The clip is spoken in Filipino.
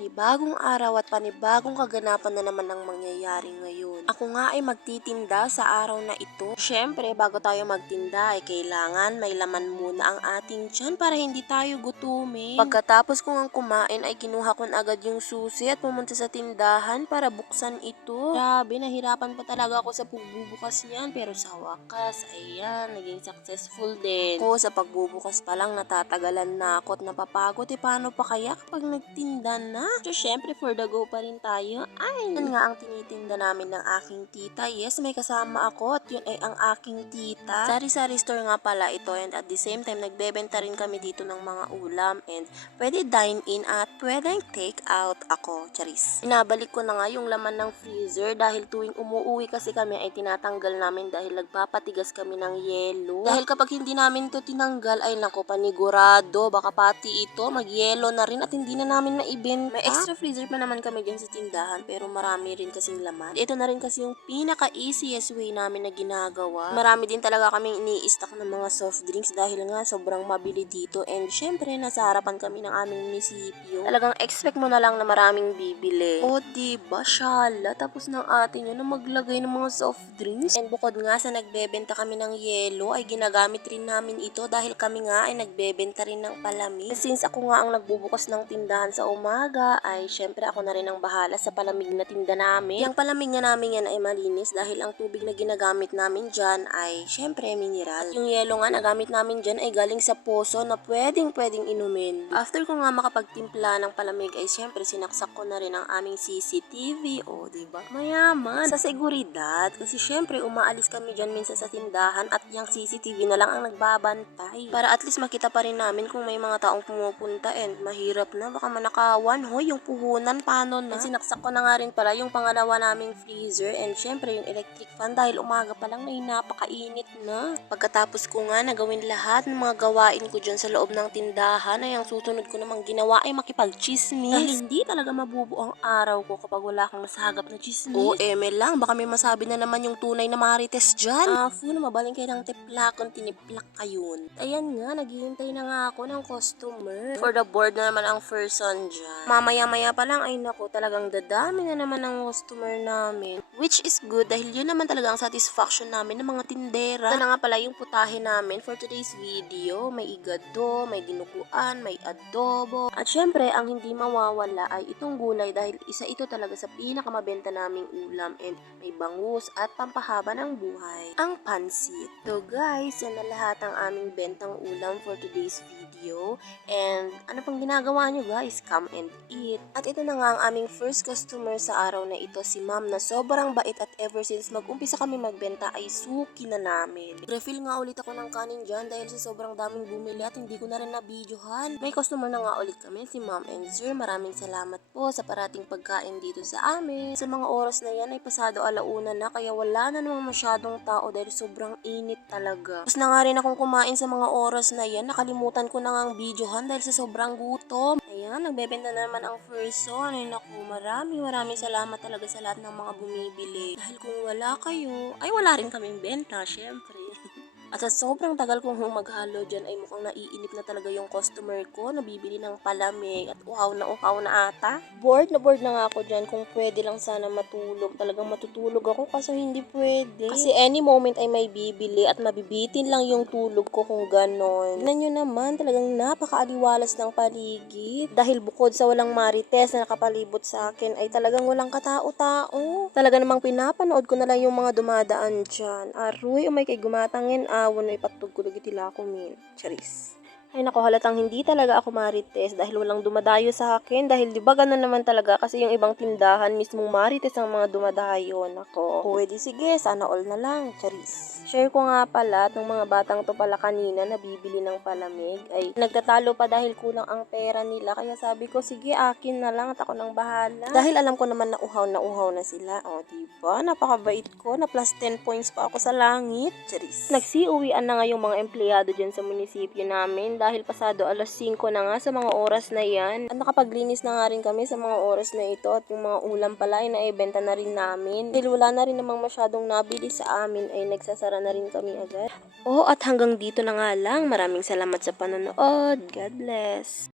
Panibagong araw at panibagong kaganapan na naman ang mangyayari ngayon. Ako nga ay magtitinda sa araw na ito. Siyempre, bago tayo magtinda ay kailangan may laman muna ang ating tiyan para hindi tayo gutumin. Pagkatapos ko ngang kumain ay kinuha ko na agad yung susi at pumunta sa tindahan para buksan ito. Grabe, nahirapan pa talaga ako sa pagbubukas niyan pero sa wakas, ayan, naging successful din. Ako sa pagbubukas pa lang natatagalan na ako at napapagod. Paano pa kaya kapag nagtinda na? So, syempre, for the go pa rin tayo. Ay, yan nga ang tinitinda namin ng aking tita. Yes, may kasama ako at yun ay ang aking tita. Sari-sari store nga pala ito and at the same time, nagbebenta rin kami dito ng mga ulam and pwede dine-in at pwedeng take-out ako. Charis. Inabalik ko na nga yung laman ng freezer dahil tuwing umuwi kasi kami ay tinatanggal namin dahil nagpapatigas kami ng yelo. Dahil kapag hindi namin to tinanggal ay nako panigurado, baka pati ito mag-yelo na rin at hindi na namin maibenta. May extra freezer pa naman kami dyan sa tindahan pero marami rin kasing laman. Ito na rin kasi yung pinaka-easiest way namin na ginagawa. Marami din talaga kaming ini-stock ng mga soft drinks dahil nga sobrang mabili dito and syempre nasa harapan kami ng aming munisipyo. Talagang expect mo na lang na maraming bibili. O diba, syala, tapos ng atin yun na maglagay ng mga soft drinks. And bukod nga sa nagbebenta kami ng yelo ay ginagamit rin namin ito dahil kami nga ay nagbebenta rin ng palamig. Since ako nga ang nagbubukas ng tindahan sa umaga, ay syempre ako na rin ang bahala sa palamig na tinda namin. Yung palamig nga namin yan ay malinis dahil ang tubig na ginagamit namin dyan ay syempre mineral. At yung yelo nga na gamit namin dyan ay galing sa poso na pwedeng inumin. After ko nga makapagtimpla ng palamig ay syempre sinaksak ko na rin ang aming CCTV. O diba? Mayaman. Sa seguridad. Kasi syempre umaalis kami dyan minsan sa tindahan at yung CCTV na lang ang nagbabantay. Para at least makita pa rin namin kung may mga taong pumupunta and mahirap na baka manakawan. Hoy, yung puhunan paano na? And sinaksak ko na nga rin pala yung pangalawa naming freezer and syempre yung electric fan dahil umaga pa lang ay napakainit na. Pagkatapos ko nga nagawin lahat ng mga gawain ko dyan sa loob ng tindahan ay ang susunod ko namang ginawa ay makipag-chismis. Dahil hindi talaga mabubuo ang araw ko kapag wala kang nasagap na chismis. O eme lang, baka may masabi na naman yung tunay na marites dyan. Fu, na mabaling kayo ng tiplakon, tiniplak kayon. Ayan nga, naghihintay na nga ako ng customer. For the board na naman ang person dyan. Mamaya-maya pa lang ay naku, talagang dadami na naman ang customer namin. Which is good dahil yun naman talaga ang satisfaction namin ng mga tindera. Ito na nga pala yung putahe namin for today's video. May igado, may dinuguan, may adobo. At syempre, ang hindi mawawala ay itong gulay dahil isa ito talaga sa pinakamabenta naming ulam and may bangus at pampahaba ng buhay. Ang pansit. So guys, yan na lahat ang aming bentang ulam for today's video. And ano pang ginagawa nyo guys? Come and eat. At ito na nga ang aming first customer sa araw na ito, si ma'am na sobrang bait at ever since mag-umpisa kami magbenta ay suki na namin. Refill nga ulit ako ng kanin dyan dahil sa sobrang daming bumili at hindi ko na rin na-videohan. May customer na nga ulit kami, si ma'am and sir. Maraming salamat po sa parating pagkain dito sa amin. Sa mga oras na yan ay pasado alauna na kaya wala na namang masyadong tao dahil sobrang init talaga. Tapos na nga rin akong kumain sa mga oras na yan. Nakalimutan ko na ngang videohan dahil sa sobrang gutom. Ayan, nagbebenta na naman ang person. Ay naku, maraming salamat talaga sa lahat ng mga bumibili. Dahil kung wala kayo, ay wala rin kaming benta, syempre. At sa sobrang tagal kong maghalo dyan ay mukhang naiinip na talaga yung customer ko. Nabibili ng palamig at uhaw na ata. Bored na nga ako dyan kung pwede lang sana matulog. Talagang matutulog ako kaso hindi pwede. Kasi any moment ay may bibili at mabibitin lang yung tulog ko kung ganon. Tignan nyo naman, talagang napakaaliwalas ng paligid. Dahil bukod sa walang marites na nakapalibot sa akin ay talagang walang katao-tao. Talaga namang pinapanood ko na lang yung mga dumadaan dyan. Aroy, umay kay gumatangin awon na ipatug ko lagi tila ako min. Charis. Ay nako, halatang hindi talaga ako marites dahil walang dumadayo sa akin. Dahil di ba ganun naman talaga kasi yung ibang tindahan mismong marites ang mga dumadayo. Nako, pwede sige, sana all na lang. Charis. Share ko nga pala ng mga batang to pala kanina na bibili ng palamig ay nagtatalo pa dahil kulang ang pera nila. Kaya sabi ko, sige akin na lang at ako nang bahala. Dahil alam ko naman na uhaw na sila. O diba, napakabait ko. Na plus 10 points pa ako sa langit. Charis. Nagsiuwian na nga yung mga empleyado dyan sa munisipyo namin dahil pasado alas 5 na nga sa mga oras na yan. At nakapaglinis na nga rin kami sa mga oras na ito at yung mga ulam pala ay naibenta na rin namin. Dahil wala na rin namang masyadong nabili sa amin ay nagsasara na rin kami agad. At hanggang dito na nga lang. Maraming salamat sa panonood. God bless.